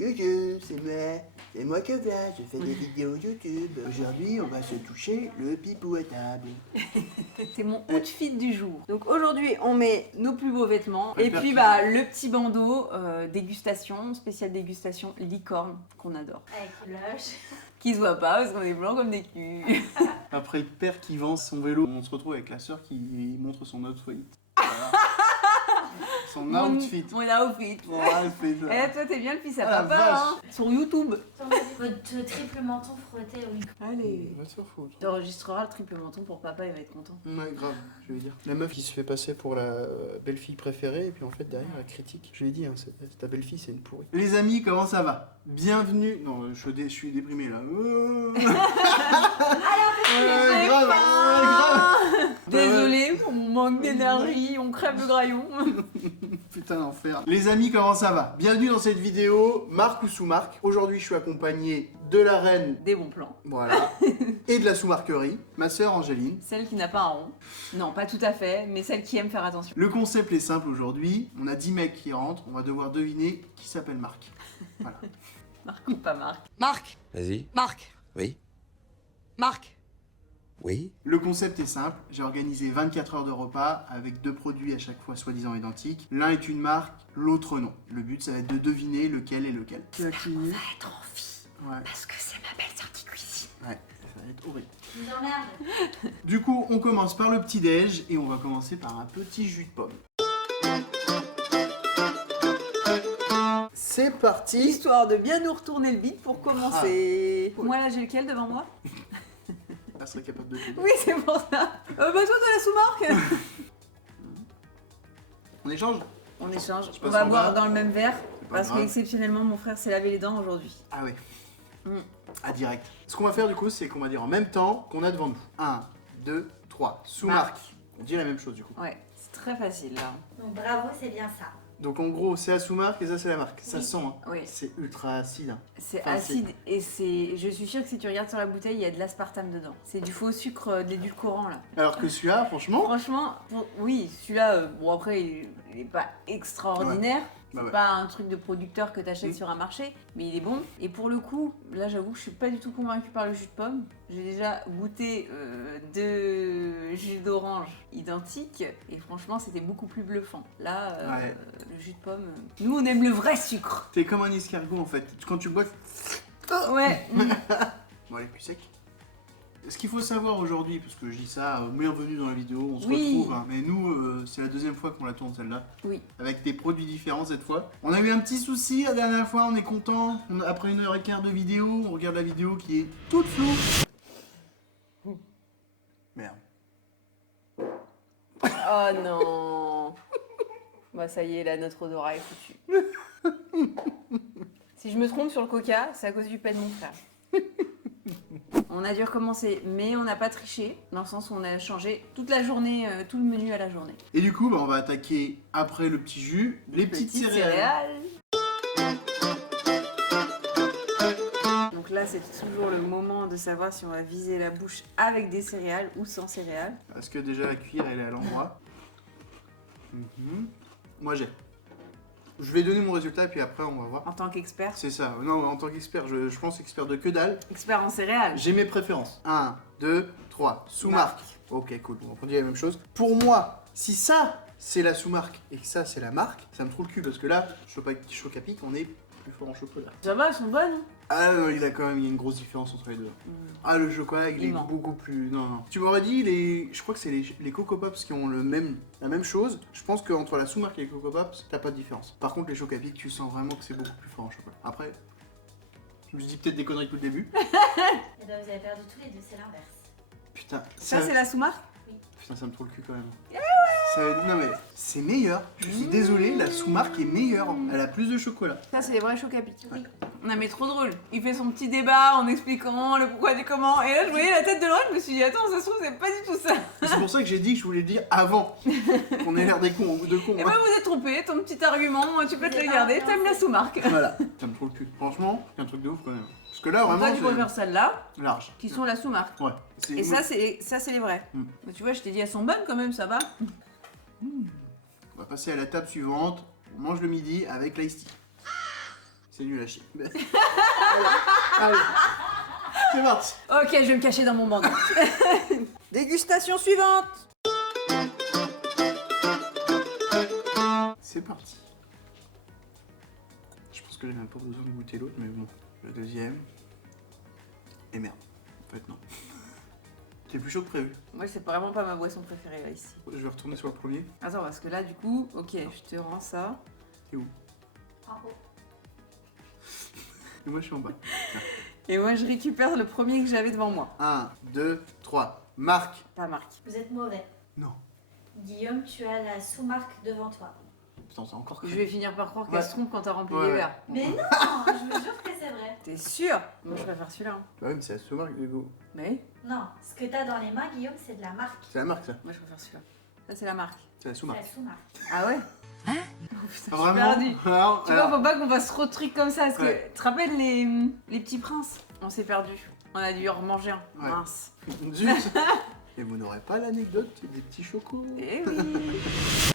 Coucou, c'est moi Kevin, je fais des vidéos YouTube. Aujourd'hui, on va se toucher le pipou à table. C'est mon outfit du jour. Donc aujourd'hui, on met nos plus beaux vêtements. Ouais, Et puis bah le petit bandeau, dégustation, spéciale dégustation licorne, qu'on adore. Avec l'âge. Qui se voit pas parce qu'on est blanc comme des culs. Après, père qui vend son vélo, on se retrouve avec la sœur qui montre son outfit. Voilà. Son outfit. Mon outfit. Ouais, fait Et là, toi, t'es bien le fils à Ah, la papa, hein. Sur YouTube. Votre triple menton frotté au micro. Allez. Va te faire foutre. T'enregistreras le triple menton pour papa, il va être content. Ouais, grave, je vais dire. La meuf qui se fait passer pour la belle-fille préférée, et puis en fait, derrière, elle critique. Je l'ai dit, hein, ta belle-fille, c'est une pourrie. Les amis, comment ça va? Bienvenue. Non, je suis déprimé là. Grave. Désolé pour mon manque d'énergie, on crève le graillon. Putain, l'enfer. Les amis, comment ça va? Bienvenue dans cette vidéo, marque ou sous-marque. Aujourd'hui, je suis accompagné de la reine, Des bons plans. voilà, et de la sous-marquerie, ma sœur Angéline. Celle qui n'a pas un rond. Non, pas tout à fait, mais celle qui aime faire attention. Le concept est simple aujourd'hui. On a 10 mecs qui rentrent. On va devoir deviner qui s'appelle Marc. Voilà. Marc ou pas Marc? Marc, Vas-y. Marc, Oui. Marc. Oui. Le concept est simple. J'ai organisé 24 heures de repas avec 2 produits à chaque fois soi-disant identiques. L'un est une marque, l'autre non. Le but, ça va être de deviner lequel est lequel. On va être en vie. Ouais, Parce que c'est ma belle sortie cuisine. ouais, ça va être horrible. Je vous emmerde. Du coup, on commence par le petit-déj et on va commencer par un petit jus de pomme. C'est parti. Histoire de bien nous retourner le bide pour commencer. Moi là j'ai lequel devant moi? Elle serait capable de tout. Oui c'est pour ça. Bah toi t'as la sous-marque. On échange? On échange. Je On passe va en boire bas. dans le même verre. pas Parce grave. qu'exceptionnellement mon frère s'est lavé les dents aujourd'hui. Ah ouais. Mm. Ah, direct. Ce qu'on va faire du coup, c'est qu'on va dire en même temps qu'on a devant nous. 1, 2, 3. Sous-marque. On dit la même chose du coup. Ouais, c'est très facile là. Donc bravo, c'est bien ça. Donc en gros, c'est la sous-marque et ça, c'est la marque. Ça Oui. sent, hein. Oui. C'est ultra acide. Hein. C'est Enfin, acide et c'est. Je suis sûre que si tu regardes sur la bouteille, il y a de l'aspartame dedans. C'est du faux sucre, de l'édulcorant là. Alors que celui-là, franchement. Franchement, oui, celui-là, bon après, il est pas extraordinaire. Bah C'est ouais. pas un truc de producteur que t'achètes Mm. sur un marché, mais il est bon. Et pour le coup, là j'avoue que je suis pas du tout convaincue par le jus de pomme. J'ai déjà goûté 2 jus d'orange identiques et franchement c'était beaucoup plus bluffant. Là, Ouais. le jus de pomme, nous on aime le vrai sucre. T'es comme un escargot en fait. Quand tu bois. Ouais. Bon, elle est plus sec. Ce qu'il faut savoir aujourd'hui, parce que je dis ça, bienvenue dans la vidéo, on se Oui. retrouve, hein, mais nous, c'est la deuxième fois qu'on la tourne celle-là, Oui. avec des produits différents cette fois. On a eu un petit souci la dernière fois, on est content. Après 1h15 de vidéo, on regarde la vidéo qui est toute floue. Merde. Oh non. Bah ça y est, là notre odorat est foutu. Si je me trompe sur le coca, c'est à cause du pain de mon frère. On a dû recommencer, mais on n'a pas triché, dans le sens où on a changé toute la journée, tout le menu à la journée. Et du coup, bah, on va attaquer après le petit jus, les petites céréales. Donc là, c'est toujours le moment de savoir si on va viser la bouche avec des céréales ou sans céréales. Parce que déjà la cuillère elle est à l'endroit. Mhm. Moi j'ai. Je vais donner mon résultat et puis après on va voir. En tant qu'expert, C'est ça. Non, en tant qu'expert, je pense expert de que dalle. expert en céréales. J'ai mes préférences. 1, 2, 3. Sous-marque. Ok, cool. On dit la même chose. Pour moi, si ça c'est la sous-marque et que ça c'est la marque, ça me trouve le cul parce que là, Chocapic, on est plus fort en chocolat. Ça va, elles sont bonnes. Ah non, il y a une grosse différence entre les deux. Ah, le chocolat, il est ment. beaucoup plus... Non, non. Tu m'aurais dit, je crois que c'est les Coco Pops qui ont la même chose. Je pense qu'entre la sous-marque et les Coco Pops, t'as pas de différence. Par contre, les Chocapic, tu sens vraiment que c'est beaucoup plus fort en chocolat. Après, je me dis peut-être des conneries tout le début. Et ben, vous avez perdu tous les deux, c'est l'inverse. Putain, Ça, c'est la sous-marque. Putain, ça me trouve le cul quand même. Non mais, c'est meilleur. Je suis désolé, la sous-marque est meilleure. Elle a plus de chocolat. Ça, c'est les vrais Chocapic. Oui. Non mais trop drôle. Il fait son petit débat en expliquant le pourquoi du comment. Et là, je voyais la tête de Laurent, je me suis dit, attends, ça se trouve, c'est pas du tout ça. C'est pour ça que j'ai dit que je voulais le dire avant. On ait l'air des cons, de cons. Et hein. ben, vous êtes trompé, ton petit argument, tu peux te C'est le pas garder, bien. t'aimes la sous-marque. Voilà, ça me trouve le cul. Franchement, c'est un truc de ouf quand même. Parce que là, vraiment, Toi, tu c'est préfères celle-là, large. qui sont la sous-marque. Ouais. Et ça, c'est les vrais. Mm. Mais tu vois, je t'ai dit, elles sont bonnes quand même, ça va. On va passer à la table suivante. On mange le midi avec l'ice tea. C'est nul à chier. Allez, c'est parti. Ok, je vais me cacher dans mon bandeau. Dégustation suivante. C'est parti. Je pense que j'ai même pas besoin de goûter l'autre, mais bon. Le deuxième. Et merde. En fait, non. C'est plus chaud que prévu. Moi, c'est vraiment pas ma boisson préférée là ici. Je vais retourner sur le premier. Attends, parce que là, du coup, ok, je te rends ça. C'est où? En haut. Et moi, je suis en bas. Et moi, je récupère le premier que j'avais devant moi. 1, 2, 3. Marc. Pas Marc. Vous êtes mauvais. Non. Guillaume, tu as la sous-marque devant toi. Putain, c'est encore Je vais finir par croire qu'elle Ouais. se trompe quand t'as rempli Ouais, les ouais. verres. Mais non, je vous jure que c'est vrai. T'es sûr? Moi, je préfère celui-là. hein. Bah ouais, mais c'est la sous-marque du goût. Mais oui, Non, ce que t'as dans les mains, Guillaume, c'est de la marque. C'est la marque, ça. moi, je préfère celui-là. Ça, c'est la marque. C'est la C'est sous-marque. la sous-marque. Ah ouais? Ah, Je suis vraiment perdue. Alors, Tu vois, faut pas qu'on fasse trop de trucs comme ça. Parce que, Ouais. tu te rappelles les petits princes? On s'est perdu. On a dû en remanger un. Ouais. Mince. Zut. Et vous n'aurez pas l'anecdote des petits chocos. Eh oui.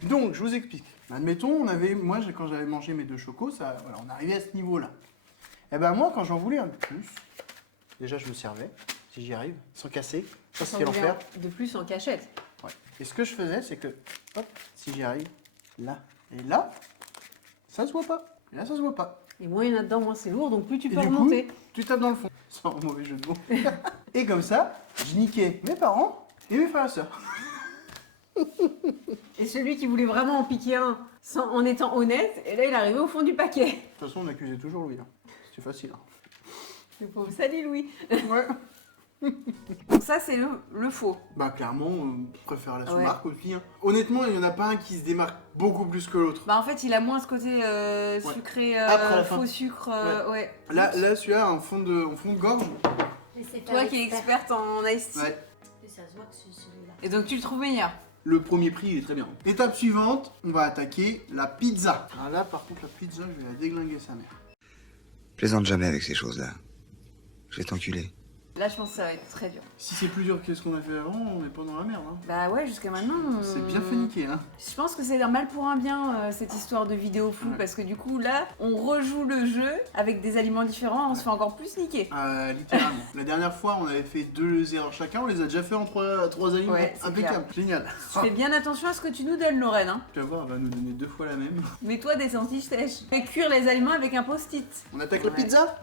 Donc, je vous explique. Admettons, moi, quand j'avais mangé mes 2 chocos, ça, voilà, on arrivait à ce niveau-là. Et ben moi, quand j'en voulais un peu plus, déjà, je me servais, si j'y arrive, sans casser. Ça, c'était l'enfer. De plus en cachette. Ouais. Et ce que je faisais, c'est que, hop, si j'y arrive, là et là, ça se voit pas. Et là, ça se voit pas. Et moins il y en a dedans, moins c'est lourd, donc plus tu peux Et du coup, remonter. tu tapes dans le fond, sans mauvais jeu de mots. Et comme ça, je niquais mes parents et mes frères et sœurs. Et celui qui voulait vraiment en piquer un en étant honnête, et là il arrivait au fond du paquet. De toute façon, on accusait toujours Louis. Hein. C'était facile. Hein. Le pauvre, salut Louis. Ouais. Donc ça c'est le faux. Bah clairement, je préfère la Ouais. sous-marque aussi. Hein. Honnêtement, il n'y en a pas un qui se démarque beaucoup plus que l'autre. Bah en fait il a moins ce côté sucré, Après la fin. faux sucre, ouais. Là, celui-là, en fond de gorge. Laissez faire Toi qui es l'expert. experte en ice tea. Ouais. Et ça se voit que c'est celui-là. Et donc tu le trouves meilleur. Le premier prix, il est très bien. Étape suivante, on va attaquer la pizza. Alors là, par contre, la pizza, je vais la déglinguer sa mère. Plaisante jamais avec ces choses-là. Je vais t'enculer. Là je pense que ça va être très dur. Si c'est plus dur que ce qu'on a fait avant, on n'est pas dans la merde. Hein. Bah ouais, jusqu'à maintenant. C'est bien fait niquer. Hein. Je pense que c'est un mal pour un bien cette histoire de vidéo full Ouais. parce que du coup là on rejoue le jeu avec des aliments différents, on se fait encore plus niquer. Littéralement. La dernière fois, on avait fait 2 erreurs chacun, on les a déjà fait en 3 aliments. Ouais, c'est Impeccable, génial. Tu fais bien attention à ce que tu nous donnes Lorraine, hein. Tu vas voir, elle va nous donner 2 fois la même. Mets-toi des anti-sèches. Fais cuire les aliments avec un post-it. On attaque la Ouais. pizza.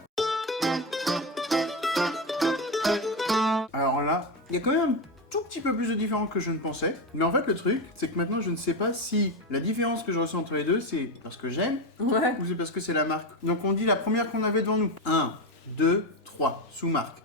Alors là, il y a quand même un tout petit peu plus de différence que je ne pensais. Mais en fait, le truc, c'est que maintenant, je ne sais pas si la différence que je ressens entre les deux, c'est parce que j'aime Ouais. ou c'est parce que c'est la marque. Donc on dit la première qu'on avait devant nous. 1, 2, 3, sous-marque.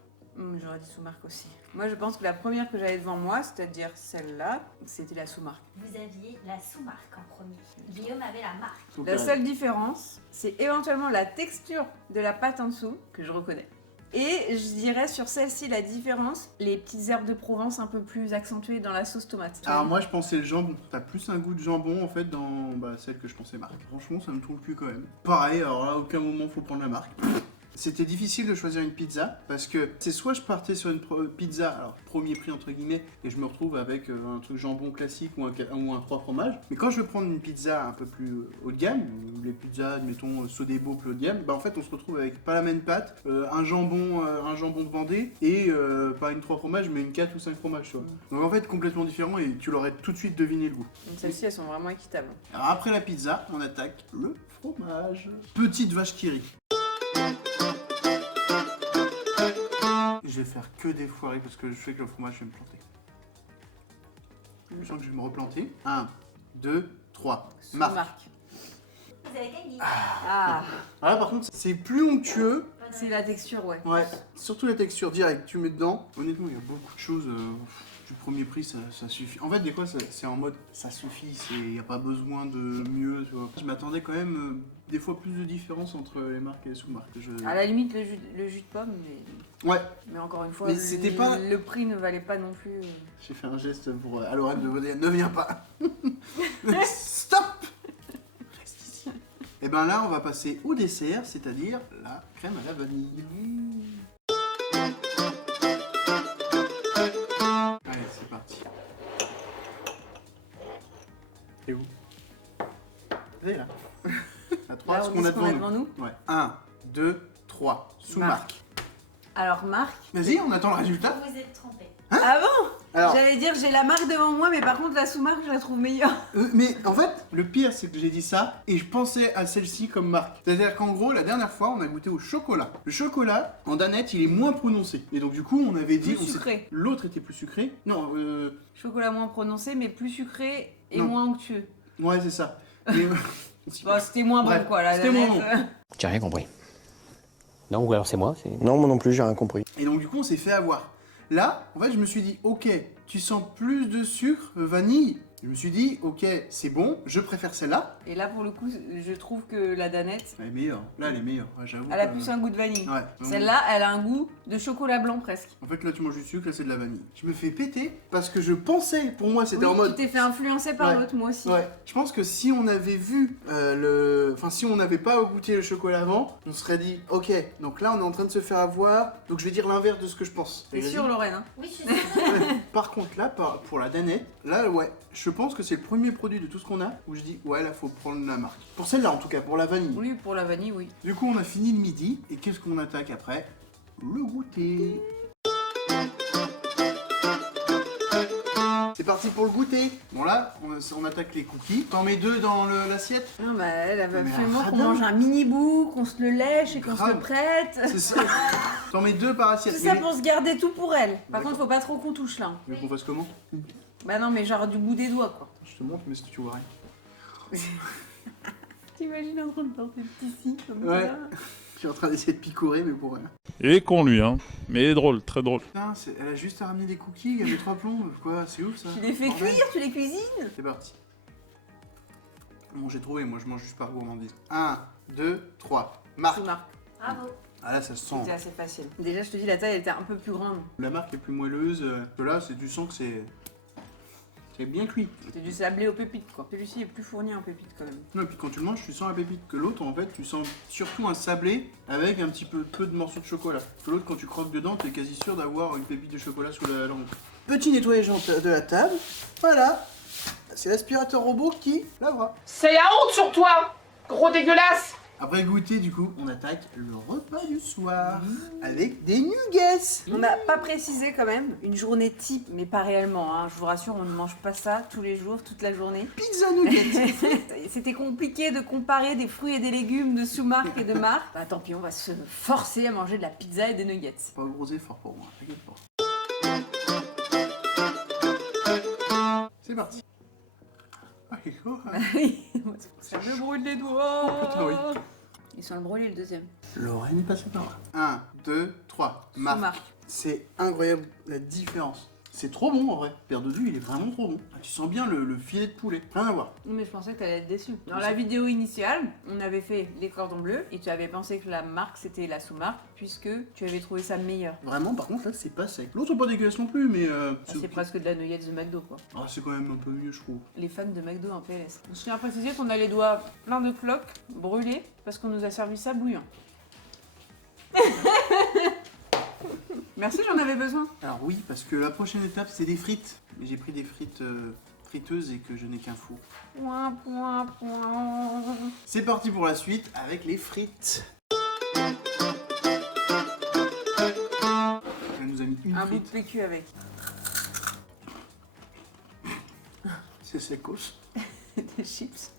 J'aurais dit sous-marque aussi. Moi je pense que la première que j'avais devant moi, c'est-à-dire celle-là, c'était la sous-marque. Vous aviez la sous-marque en premier. Guillaume avait la marque. Donc, La seule différence, c'est éventuellement la texture de la pâte en dessous, que je reconnais. Et je dirais sur celle-ci la différence, les petites herbes de Provence un peu plus accentuées dans la sauce tomate. Alors moi, je pensais le jambon. T'as plus un goût de jambon en fait dans celle que je pensais marque. Franchement, ça me trouve plus quand même. Pareil, alors là, à aucun moment faut prendre la marque. C'était difficile de choisir une pizza parce que c'est soit je partais sur une pizza, alors premier prix entre guillemets, et je me retrouve avec un truc jambon classique ou un 3 fromages. Mais quand je veux prendre une pizza un peu plus haut de gamme, les pizzas, admettons, Sodebo plus haut de gamme, bah en fait on se retrouve avec pas la même pâte, un jambon de Vendée et pas une 3 fromages mais une 4 ou 5 fromages, tu vois. Donc en fait complètement différent et tu l'aurais tout de suite deviné le goût. Donc celles-ci elles sont vraiment équitables. Alors après la pizza, on attaque le fromage. Petite vache qui rit. Je vais faire que des foirées parce que je sais que le fromage je vais me planter. Je sens que je vais me replanter. 1, 2, 3. Marque. Sous-marque. Vous avez gagné. Ah, Ah là par contre c'est plus onctueux. c'est la texture, ouais. Ouais, surtout la texture directe, tu mets dedans. Honnêtement il y a beaucoup de choses. Du premier prix ça suffit. En fait des fois c'est en mode ça suffit, il n'y a pas besoin de mieux. Tu vois. Je m'attendais quand même des fois plus de différence entre les marques et les sous-marques. À la limite le jus de pomme, Ouais, mais encore une fois, Mais c'était pas- le prix ne valait pas non plus. j'ai fait un geste pour à l'oreille de Vaudéenne, ne viens pas. Stop. Reste ici. Et ben là on va passer au dessert, c'est-à-dire la crème à la vanille. Allez, c'est parti. Et où? Vous là. À 3, Là, ce on qu'on dit a ce qu'on a devant devant nous. nous. Ouais. 1, 2, 3. Sous-marque. Alors, marque. Vas-y, on attend le résultat. Vous vous êtes trompé. Ah bon? Alors, J'allais dire, j'ai la marque devant moi, mais par contre, la sous-marque, je la trouve meilleure. mais en fait, le pire, c'est que j'ai dit ça et je pensais à celle-ci comme marque. C'est-à-dire qu'en gros, la dernière fois, on a goûté au chocolat. Le chocolat, en danette, il est moins prononcé. Et donc, du coup, on avait dit. Plus sucré. L'autre était plus sucré. Non, Chocolat moins prononcé, mais plus sucré et Non. moins onctueux. ouais, c'est ça. Mais, Bon, c'était moins Bref, bon, quoi, la c'était danette, moins bon. J'ai rien compris. Non, ou alors c'est moi, c'est... Non, moi non plus, j'ai rien compris. Et donc, du coup, on s'est fait avoir. Là, en fait, je me suis dit, ok, tu sens plus de sucre, vanille. Je me suis dit, ok, c'est bon, je préfère celle-là. Et là, pour le coup, je trouve que la danette, Elle est meilleure. Là, elle est meilleure, ouais, j'avoue. elle a que- plus un goût de vanille. Ouais. Celle-là, elle a un goût de chocolat blanc presque. En fait, là, tu manges du sucre, là, c'est de la vanille. Je me fais péter parce que je pensais, pour moi, c'était Oui, en mode. tu t'es fait influencer par Ouais. l'autre, moi aussi. Ouais, je pense que si on avait vu Enfin, si on n'avait pas goûté le chocolat avant, on se serait dit, ok, donc là, on est en train de se faire avoir, donc je vais dire l'inverse de ce que je pense. T'es Vas-y. sûr, Lorraine, hein? Oui, je suis sûre. Par contre, là, pour la danette, là, ouais, je pense que c'est le premier produit de tout ce qu'on a où je dis, ouais, là, faut prendre la marque. Pour celle-là, en tout cas, pour la vanille. Oui, pour la vanille, oui. Du coup, on a fini le midi, et qu'est-ce qu'on attaque après? Le goûter. C'est parti pour le goûter. Bon là, on attaque les cookies. T'en mets 2 dans l'assiette. Non, bah, elle avait Mais absolument qu'on radin. mange un mini bout, qu'on se le lèche et qu'on se le Grave. prête. C'est ça. T'en mets 2 par assiette. Tout ça Mais pour se garder tout pour elle. Par D'accord. contre, faut pas trop qu'on touche là. Tu veux qu'on fasse comment? Bah non, mais genre du bout des doigts, quoi. Je te montre, mais si tu vois rien. T'imagines en train de porter le tissu comme Ouais. ça? Je suis en train d'essayer de picorer, mais pour rien. Il est con lui, hein. Mais il est drôle, très drôle. Putain, elle a juste à ramener des cookies, elle met 3 plombs. Quoi, c'est ouf ça. Tu les fais Bordel. cuire, tu les cuisines. C'est parti. Bon, j'ai trouvé, moi je mange juste par gourmandise. 1, 2, 3. Marque. Sous-marque. Bravo. Ah là, ça se sent. C'était assez facile. Déjà, je te dis, la taille elle était un peu plus grande. La marque est plus moelleuse. Que là, tu sens que c'est. C'est bien cuit. C'est du sablé aux pépites, quoi. Celui-ci est plus fourni en pépites quand même. Non, et puis quand tu le manges, tu sens la pépite. Que l'autre, en fait, tu sens surtout un sablé avec un petit peu de morceaux de chocolat. Que l'autre, quand tu croques dedans, t'es quasi sûr d'avoir une pépite de chocolat sous la langue. Petit nettoyage de la table. Voilà. C'est l'aspirateur robot qui lavera. C'est la honte sur toi, gros dégueulasse. Après le goûter, du coup, on attaque le repas du soir avec des nuggets. On n'a pas précisé quand même une journée type, mais pas réellement. Hein. Je vous rassure, on ne mange pas ça tous les jours, toute la journée. Pizza nuggets. C'était compliqué de comparer des fruits et des légumes de sous-marque et de marque. Bah tant pis, on va se forcer à manger de la pizza et des nuggets. Pas un gros effort pour moi, t'inquiète pas. C'est parti. Ah, c'est chaud, hein. Ça me brûle les doigts. Oh, putain, oui. Ils sont le brûler le deuxième. Lorraine est passée par là. 1, 2, 3. Marque. Sous-marque. C'est incroyable la différence. C'est trop bon en vrai. Père de jus, il est vraiment trop bon. Ah, tu sens bien le filet de poulet. Rien à voir. Mais je pensais que t'allais être déçu. Dans la vidéo initiale, on avait fait les cordons bleus et tu avais pensé que la marque c'était la sous-marque puisque tu avais trouvé ça meilleur. Vraiment, par contre, là, c'est pas sec. L'autre, pas dégueulasse non plus, mais. C'est presque de la nuggets de McDo quoi. Ah, c'est quand même un peu mieux, je trouve. Les fans de McDo en PLS. Je tiens à préciser qu'on a les doigts pleins de cloques, brûlés, parce qu'on nous a servi ça bouillant. Merci, j'en avais besoin. Alors, oui, parce que la prochaine étape, c'est des frites. Mais j'ai pris des frites friteuses et que je n'ai qu'un four. Point, point, point. C'est parti pour la suite avec les frites. Elle nous a mis une Un bout de frite. PQ avec. C'est secos. Des chips.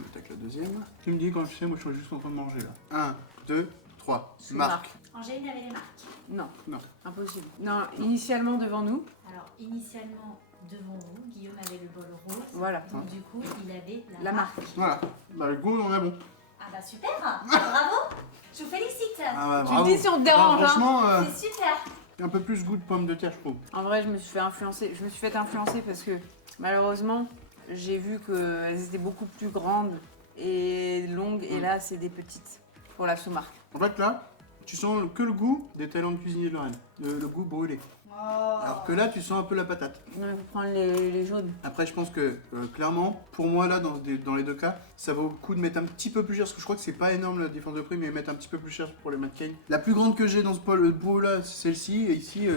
On attaque la deuxième. Tu me dis quand je sais, moi je suis juste en train de manger là. 1, 2, 3. Sous-marque. Marque. Angéline avait les marques. Non, Non. impossible. Non, initialement devant nous, Alors, initialement, devant vous, Guillaume avait le bol rose. voilà. Donc, du coup, il avait La marque. Voilà. Bah, le goût, on a bon. Ah bah super. Bravo. Je vous félicite. Ah bah, Tu bravo. le dis si on te dérange, Bah, hein. franchement, C'est super. un peu plus goût de pomme de terre, je trouve. En vrai, je me suis fait influencer. Je me suis fait influencer parce que malheureusement, j'ai vu qu'elles étaient beaucoup plus grandes et longues. Et là, c'est des petites pour la sous-marque. En fait, là, tu sens que le goût des Thaïlandes cuisiniers de Lorraine. Le goût brûlé. Alors que là, tu sens un peu la patate. On va prendre les jaunes. Après, je pense que clairement, pour moi, là, dans les deux cas, ça vaut le coup de mettre un petit peu plus cher, parce que je crois que c'est pas énorme la différence de prix, mais mettre un petit peu plus cher pour les McCain. La plus grande que j'ai dans ce pot là, c'est celle-ci, et ici,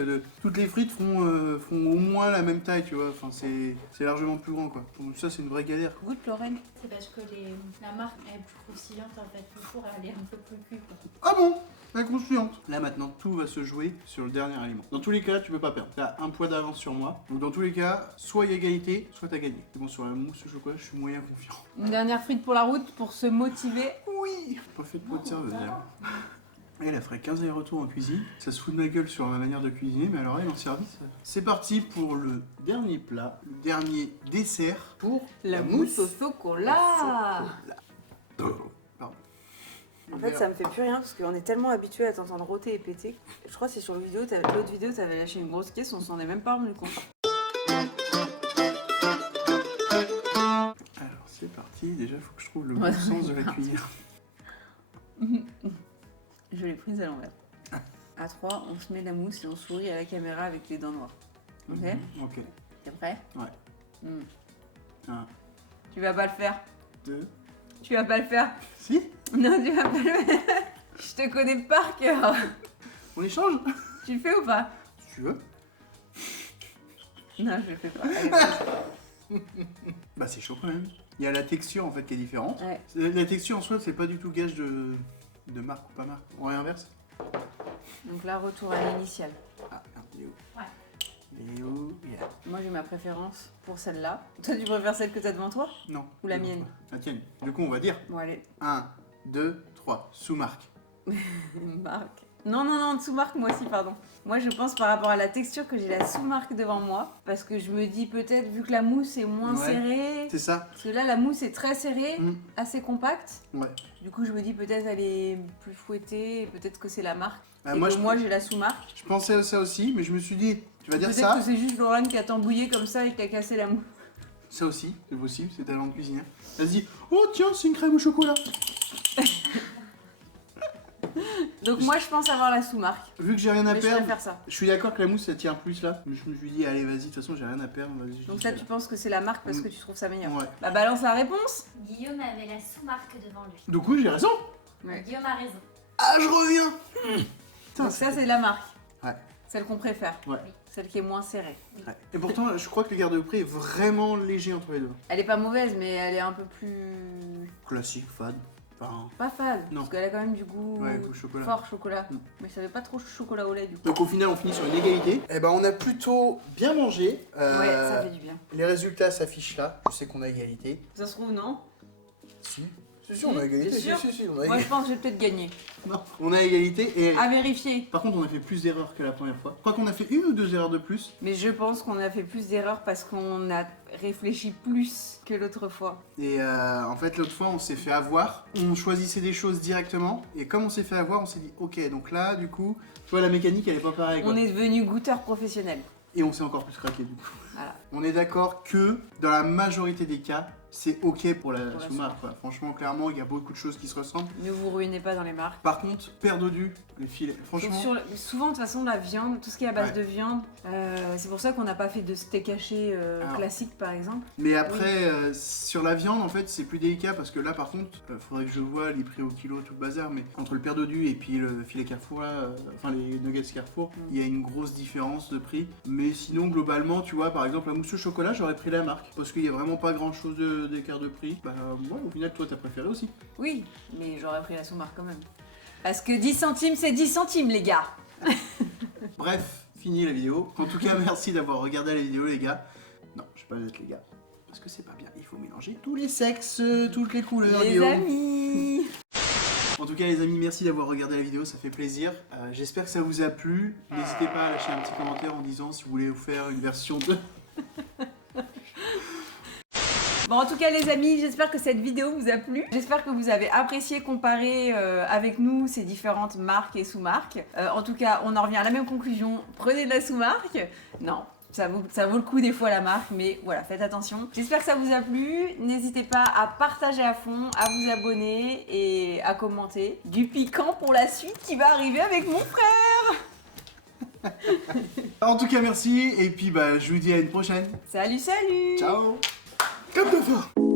toutes les frites font au moins la même taille, tu vois. Enfin, c'est largement plus grand, quoi. Donc ça, c'est une vraie galère. Goûte, Lorraine. C'est parce que la marque elle est plus croustillante en fait. Le four elle est un peu plus cuit quoi. Ah bon? La croustillante. Là maintenant tout va se jouer sur le dernier aliment. Dans tous les cas, tu peux pas perdre. T'as un point d'avance sur moi. Donc dans tous les cas, soit il y a égalité, soit t'as gagné. Mais bon, sur la mousse au chocolat, je suis moyen confiant. Une dernière frite pour la route pour se motiver. Oui. Pas fait de peau de serveuse. Elle a ferait 15 allers-retours en cuisine. Ça se fout de ma gueule sur ma manière de cuisiner, mais alors elle en service. C'est parti pour le dernier plat, le dernier dessert pour La mousse au chocolat. Pardon. En fait, ça me fait plus rien parce qu'on est tellement habitué à t'entendre rôter et péter. Je crois que c'est sur l'autre vidéo, t'avais lâché une grosse caisse, on s'en est même pas rendu compte. Alors c'est parti, déjà il faut que je trouve le bon sens de la cuillère. Je l'ai prise à l'envers. À 3, on se met la mousse et on sourit à la caméra avec les dents noires. Ok? Ok. T'es prêt? Ouais. 1, Tu vas pas le faire. 2. Tu vas pas le faire. Si? Non, tu vas pas le faire. Je te connais par cœur. On échange? Tu le fais ou pas? Si tu veux. Non, je le fais pas. Allez, vas-y. Bah c'est chaud quand même. Il y a la texture en fait qui est différente. Ouais. La texture en soi c'est pas du tout gage de marque ou pas marque. On réinverse. Donc là, retour à l'initiale. Ah merde, il est où? Ouais. Il est où? Yeah. Moi, j'ai ma préférence pour celle-là. Toi, tu préfères celle que t'as devant toi? Non. Ou la mienne? La tienne. Du coup on va dire Bon, allez. 1, 2, 3. Sous-marque. Marque. Non, sous-marque, moi aussi, pardon. Moi, je pense par rapport à la texture que j'ai la sous-marque devant moi. Parce que je me dis peut-être, vu que la mousse est moins Ouais. serrée. C'est ça. Parce que là, la mousse est très serrée, Mm. assez compacte. Ouais. Du coup, je me dis peut-être elle est plus fouettée, et peut-être que c'est la marque. Ah, Et moi, que je- moi, j'ai la sous-marque. Je pensais à ça aussi, mais je me suis dit, tu vas dire Peut-être ça? que c'est juste Laurent qui a tambouillé comme ça et qui a cassé la mousse. Ça aussi, c'est possible, c'est talent de cuisinière. Elle se dit, oh tiens, c'est une crème au chocolat. Donc moi, je pense avoir la sous-marque. Vu que j'ai rien à Mais je perdre, préfère ça. je suis d'accord que la mousse ça tient plus là. Mais je me suis dit, allez, vas-y, de toute façon, j'ai rien à perdre. Vas-y, je Donc dis là, ça. tu penses que c'est la marque parce que tu trouves ça meilleur. Ouais. Bah balance la réponse. Guillaume avait la sous-marque devant lui. Du coup, j'ai raison. Ouais. Guillaume a raison. Ah, je reviens. Putain, Donc ça, c'est la marque. Ouais. Celle qu'on préfère. Ouais. Celle qui est moins serrée. Ouais. Et pourtant, je crois que l'écart de prix est vraiment léger entre les deux. Elle est pas mauvaise, mais elle est un peu plus... Classique, fade. Enfin, Pas fade. Non. Parce qu'elle a quand même du goût ouais, goût chocolat. fort chocolat. Mm. Mais ça fait pas trop chocolat au lait du coup. Donc au final, on finit sur une égalité. Eh ben, on a plutôt bien mangé. Ouais, ça fait du bien. Les résultats s'affichent là. Je sais qu'on a égalité. Ça se trouve, non? Si. Si, on a égalité. T'es sûr Si, on a Moi, égalité. je pense que j'ai peut-être gagné. Non, on a égalité et... À vérifier. Par contre, on a fait plus d'erreurs que la première fois. Je crois qu'on a fait 1 ou 2 erreurs de plus. Mais je pense qu'on a fait plus d'erreurs parce qu'on a réfléchi plus que l'autre fois. Et en fait, l'autre fois, on s'est fait avoir. On choisissait des choses directement. Et comme on s'est fait avoir, on s'est dit, ok, donc là, du coup, tu vois, la mécanique, elle est pas pareille. Quoi. On est devenu goûteur professionnel. Et on s'est encore plus craqué, du coup. Voilà. On est d'accord que, dans la majorité des cas, c'est ok pour la Pour la sous-marque. Quoi. Franchement, clairement, il y a beaucoup de choses qui se ressemblent. Ne vous ruinez pas dans les marques. Par contre, paire d'odus, les filets. Donc Franchement, souvent, de toute façon, la viande, tout ce qui est à base Ouais. de viande, c'est pour ça qu'on n'a pas fait de steak haché Alors. classique, par exemple. mais après, sur la viande, en fait, c'est plus délicat parce que là, par contre, faudrait que je vois les prix au kilo, tout le bazar, mais entre le paire d'odus et puis le filet Carrefour, là, enfin les nuggets Carrefour, il y a une grosse différence de prix. Mais sinon, globalement, tu vois, par exemple, la mousse au chocolat, j'aurais pris la marque parce qu'il y a vraiment pas grand chose d'écart de prix. Bah, moi, au final, toi, t'as préféré aussi. Oui, mais j'aurais pris la sous-marque quand même. Parce que 10 centimes, c'est 10 centimes, les gars. Bref, fini la vidéo. En tout cas, merci d'avoir regardé la vidéo, les gars. Non, je vais pas être les gars. Parce que c'est pas bien, il faut mélanger tous les sexes, toutes les couleurs. Les Guillaume. amis. En tout cas les amis, merci d'avoir regardé la vidéo, ça fait plaisir. J'espère que ça vous a plu. N'hésitez pas à lâcher un petit commentaire en disant si vous voulez vous faire une version 2. Bon, en tout cas, les amis, j'espère que cette vidéo vous a plu. J'espère que vous avez apprécié comparer avec nous ces différentes marques et sous-marques. En tout cas, on en revient à la même conclusion. Prenez de la sous-marque. Non, Ça vaut le coup des fois la marque, mais voilà, faites attention. J'espère que ça vous a plu. N'hésitez pas à partager à fond, à vous abonner et à commenter. Du piquant pour la suite qui va arriver avec mon frère. En tout cas, merci. Et puis, bah, je vous dis à une prochaine. Salut, salut. Ciao. Comme de fort.